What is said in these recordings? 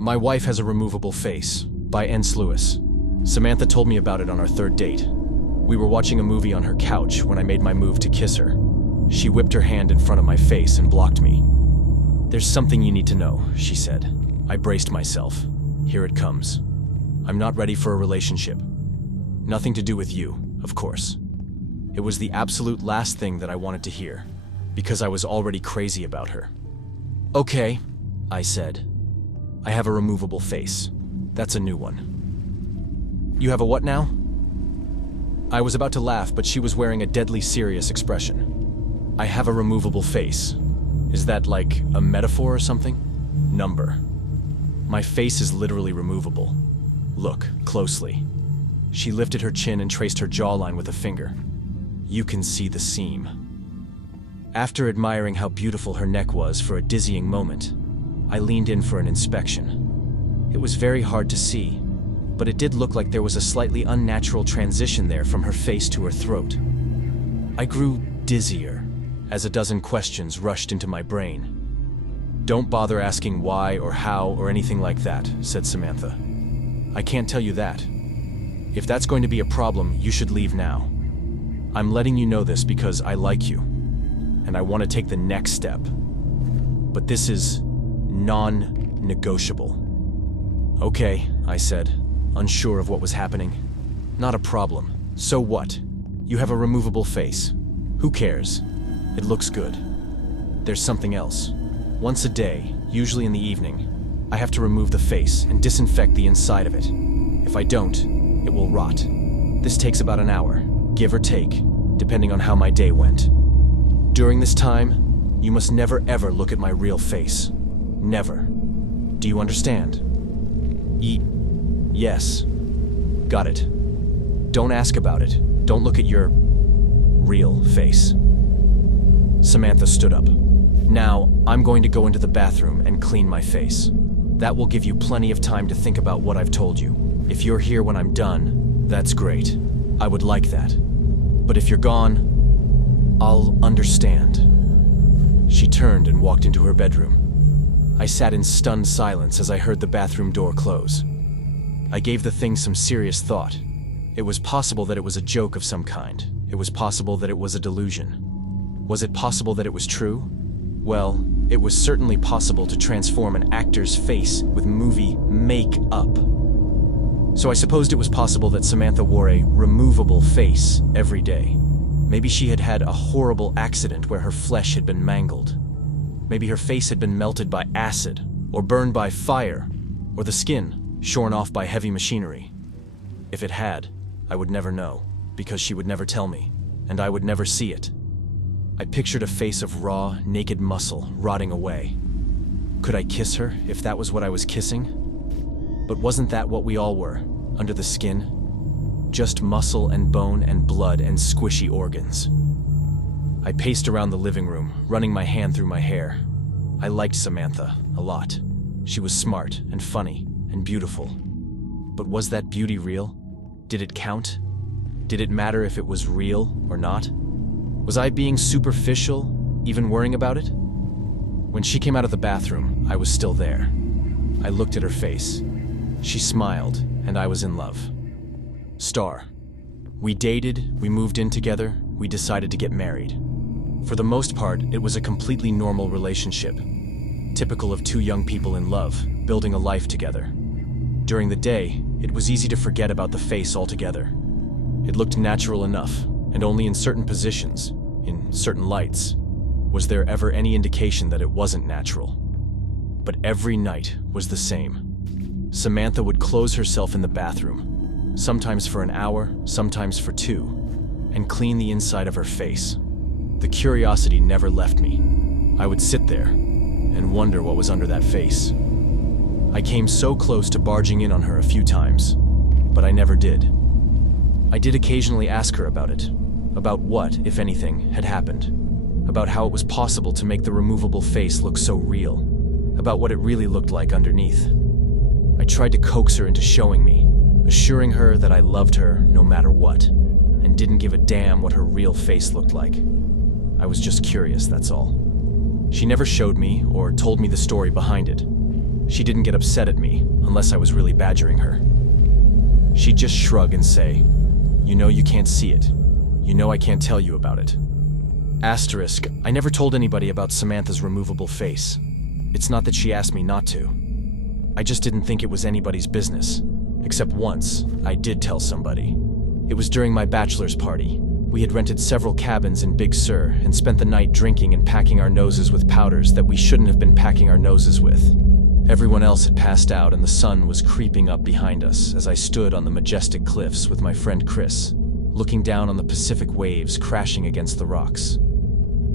My Wife Has a Removable Face by N.S. Lewis. Samantha told me about it on our third date. We were watching a movie on her couch when I made my move to kiss her. She whipped her hand in front of my face and blocked me. "There's something you need to know," she said. I braced myself. Here it comes. I'm not ready for a relationship. Nothing to do with you, of course. It was the absolute last thing that I wanted to hear, because I was already crazy about her. "Okay," I said. "I have a removable face. That's a new one." "You have a what now?" I was about to laugh, but she was wearing a deadly serious expression. "I have a removable face. Is that like a metaphor or something?" "Number. My face is literally removable. Look closely." She lifted her chin and traced her jawline with a finger. "You can see the seam." After admiring how beautiful her neck was for a dizzying moment, I leaned in for an inspection. It was very hard to see, but it did look like there was a slightly unnatural transition there from her face to her throat. I grew dizzier as a dozen questions rushed into my brain. "Don't bother asking why or how or anything like that," said Samantha. "I can't tell you that. If that's going to be a problem, you should leave now. I'm letting you know this because I like you, and I want to take the next step. But this is non-negotiable." "Okay," I said, unsure of what was happening. "Not a problem. So what? You have a removable face. Who cares? It looks good. There's something else. Once a day, usually in the evening, I have to remove the face and disinfect the inside of it. If I don't, it will rot. This takes about an hour, give or take, depending on how my day went. During this time, you must never ever look at my real face. Never. Do you understand?" Yes. Got it. Don't ask about it. Don't look at your real face." Samantha stood up. "Now, I'm going to go into the bathroom and clean my face. That will give you plenty of time to think about what I've told you. If you're here when I'm done, that's great. I would like that. But if you're gone, I'll understand." She turned and walked into her bedroom. I sat in stunned silence as I heard the bathroom door close. I gave the thing some serious thought. It was possible that it was a joke of some kind. It was possible that it was a delusion. Was it possible that it was true? Well, it was certainly possible to transform an actor's face with movie make-up. So I supposed it was possible that Samantha wore a removable face every day. Maybe she had had a horrible accident where her flesh had been mangled. Maybe her face had been melted by acid, or burned by fire, or the skin shorn off by heavy machinery. If it had, I would never know, because she would never tell me, and I would never see it. I pictured a face of raw, naked muscle rotting away. Could I kiss her if that was what I was kissing? But wasn't that what we all were, under the skin? Just muscle and bone and blood and squishy organs. I paced around the living room, running my hand through my hair. I liked Samantha a lot. She was smart and funny and beautiful. But was that beauty real? Did it count? Did it matter if it was real or not? Was I being superficial, even worrying about it? When she came out of the bathroom, I was still there. I looked at her face. She smiled, and I was in love. Star. We dated, we moved in together, we decided to get married. For the most part, it was a completely normal relationship, typical of two young people in love, building a life together. During the day, it was easy to forget about the face altogether. It looked natural enough, and only in certain positions, in certain lights, was there ever any indication that it wasn't natural. But every night was the same. Samantha would close herself in the bathroom, sometimes for an hour, sometimes for 2, and clean the inside of her face. The curiosity never left me. I would sit there and wonder what was under that face. I came so close to barging in on her a few times, but I never did. I did occasionally ask her about it, about what, if anything, had happened, about how it was possible to make the removable face look so real, about what it really looked like underneath. I tried to coax her into showing me, assuring her that I loved her no matter what, and didn't give a damn what her real face looked like. I was just curious, that's all. She never showed me or told me the story behind it. she didn't get upset at me unless I was really badgering her. She'd just shrug and say, "You know you can't see it. You know I can't tell you about it." Asterisk, I never told anybody about Samantha's removable face. It's not that she asked me not to. I just didn't think it was anybody's business. Except once, I did tell somebody. It was during my bachelor's party. We had rented several cabins in Big Sur and spent the night drinking and packing our noses with powders that we shouldn't have been packing our noses with. Everyone else had passed out and the sun was creeping up behind us as I stood on the majestic cliffs with my friend Chris, looking down on the Pacific waves crashing against the rocks.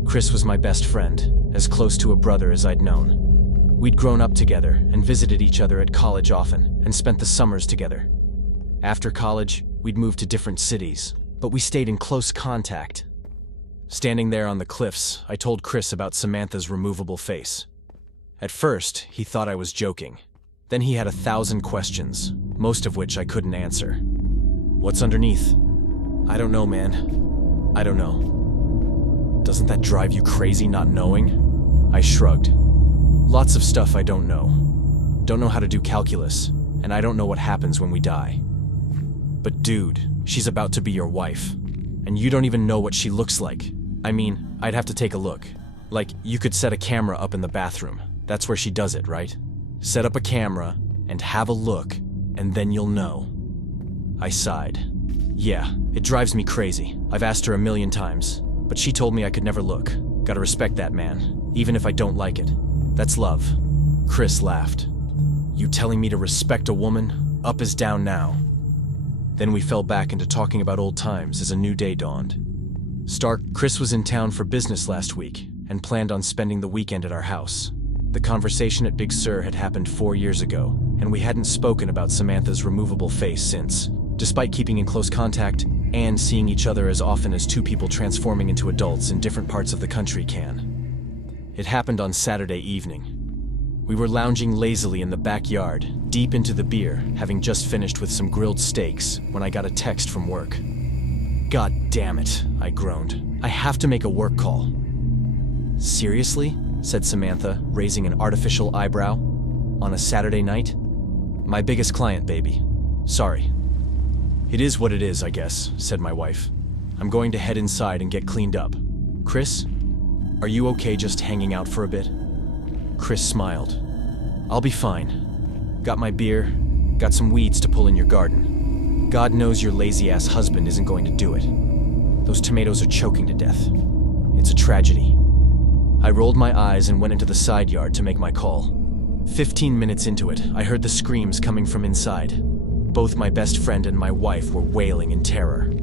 Chris was my best friend, as close to a brother as I'd known. We'd grown up together and visited each other at college often and spent the summers together. After college, we'd moved to different cities, but we stayed in close contact. Standing there on the cliffs, I told Chris about Samantha's removable face. At first, he thought I was joking. Then he had 1,000 questions, most of which I couldn't answer. "What's underneath?" "I don't know, man. I don't know." "Doesn't that drive you crazy not knowing?" I shrugged. "Lots of stuff I don't know. Don't know how to do calculus, and I don't know what happens when we die." "But dude, she's about to be your wife, and you don't even know what she looks like. I mean, I'd have to take a look. Like, you could set a camera up in the bathroom. That's where she does it, right? Set up a camera and have a look, and then you'll know." I sighed. "Yeah, it drives me crazy. I've asked her 1,000,000 times, but she told me I could never look. Gotta respect that, man, even if I don't like it. That's love." Chris laughed. "You telling me to respect a woman? Up is down now." Then we fell back into talking about old times as a new day dawned. Chris was in town for business last week and planned on spending the weekend at our house. The conversation at Big Sur had happened 4 years ago, and we hadn't spoken about Samantha's removable face since, despite keeping in close contact and seeing each other as often as two people transforming into adults in different parts of the country can. It happened on Saturday evening. We were lounging lazily in the backyard, deep into the beer, having just finished with some grilled steaks, when I got a text from work. "God damn it," I groaned. "I have to make a work call." "Seriously?" said Samantha, raising an artificial eyebrow. "On a Saturday night?" "My biggest client, baby. Sorry." "It is what it is, I guess," said my wife. "I'm going to head inside and get cleaned up. Chris, are you okay just hanging out for a bit?" Chris smiled. "I'll be fine. Got my beer, got some weeds to pull in your garden. God knows your lazy-ass husband isn't going to do it. Those tomatoes are choking to death. It's a tragedy." I rolled my eyes and went into the side yard to make my call. 15 minutes into it, I heard the screams coming from inside. Both my best friend and my wife were wailing in terror.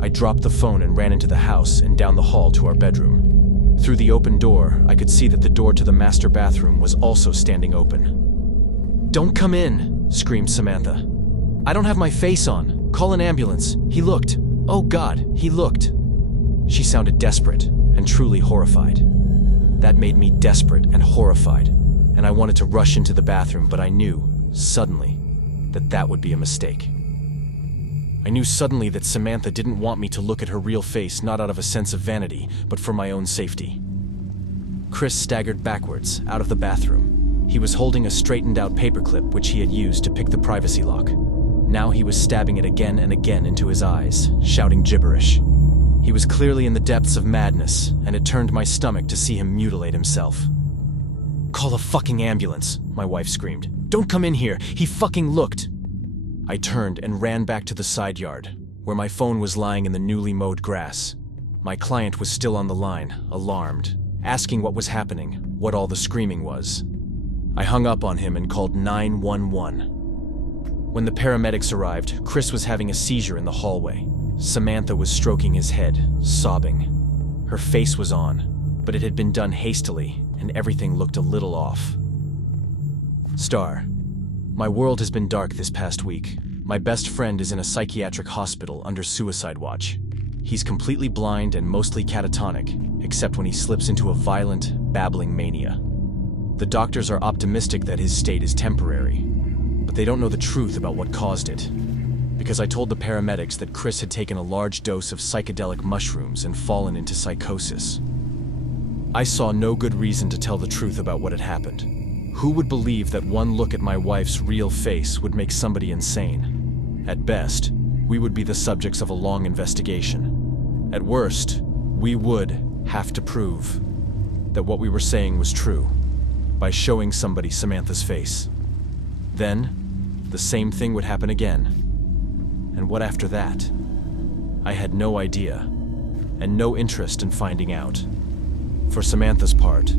I dropped the phone and ran into the house and down the hall to our bedroom. Through the open door, I could see that the door to the master bathroom was also standing open. "Don't come in," screamed Samantha. "I don't have my face on. Call an ambulance. He looked. Oh God, he looked." She sounded desperate and truly horrified. That made me desperate and horrified, and I wanted to rush into the bathroom, but I knew, suddenly, that that would be a mistake. I knew suddenly that Samantha didn't want me to look at her real face, not out of a sense of vanity, but for my own safety. Chris staggered backwards, out of the bathroom. He was holding a straightened-out paperclip which he had used to pick the privacy lock. Now he was stabbing it again and again into his eyes, shouting gibberish. He was clearly in the depths of madness, and it turned my stomach to see him mutilate himself. "Call a fucking ambulance," my wife screamed. "Don't come in here, he fucking looked." I turned and ran back to the side yard, where my phone was lying in the newly mowed grass. My client was still on the line, alarmed, asking what was happening, what all the screaming was. I hung up on him and called 911. When the paramedics arrived, Chris was having a seizure in the hallway. Samantha was stroking his head, sobbing. Her face was on, but it had been done hastily, and everything looked a little off. My world has been dark this past week. My best friend is in a psychiatric hospital under suicide watch. He's completely blind and mostly catatonic, except when he slips into a violent, babbling mania. The doctors are optimistic that his state is temporary, but they don't know the truth about what caused it. Because I told the paramedics that Chris had taken a large dose of psychedelic mushrooms and fallen into psychosis. I saw no good reason to tell the truth about what had happened. Who would believe that one look at my wife's real face would make somebody insane? At best, we would be the subjects of a long investigation. At worst, we would have to prove that what we were saying was true by showing somebody Samantha's face. Then, the same thing would happen again. And what after that? I had no idea, and no interest in finding out. For Samantha's part,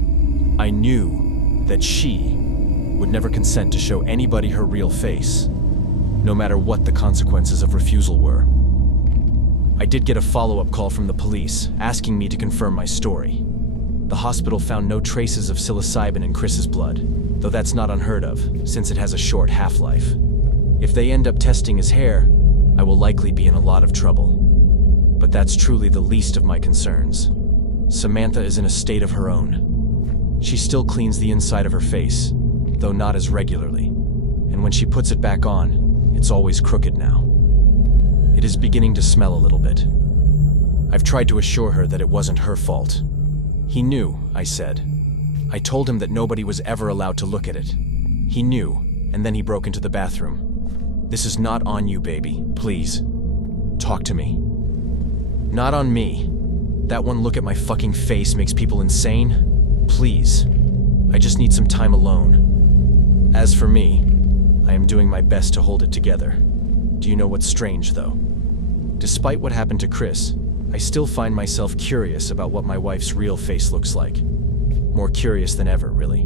I knew that she would never consent to show anybody her real face, no matter what the consequences of refusal were. I did get a follow-up call from the police, asking me to confirm my story. The hospital found no traces of psilocybin in Chris's blood, though that's not unheard of, since it has a short half-life. If they end up testing his hair, I will likely be in a lot of trouble. But that's truly the least of my concerns. Samantha is in a state of her own. She still cleans the inside of her face, though not as regularly. And when she puts it back on, it's always crooked now. It is beginning to smell a little bit. I've tried to assure her that it wasn't her fault. He knew, I said. I told him that nobody was ever allowed to look at it. He knew, and then he broke into the bathroom. This is not on you, baby. Please. Talk to me. Not on me. That one look at my fucking face makes people insane. Please. I just need some time alone. As for me, I am doing my best to hold it together. Do you know what's strange, though? Despite what happened to Chris, I still find myself curious about what my wife's real face looks like. More curious than ever, really.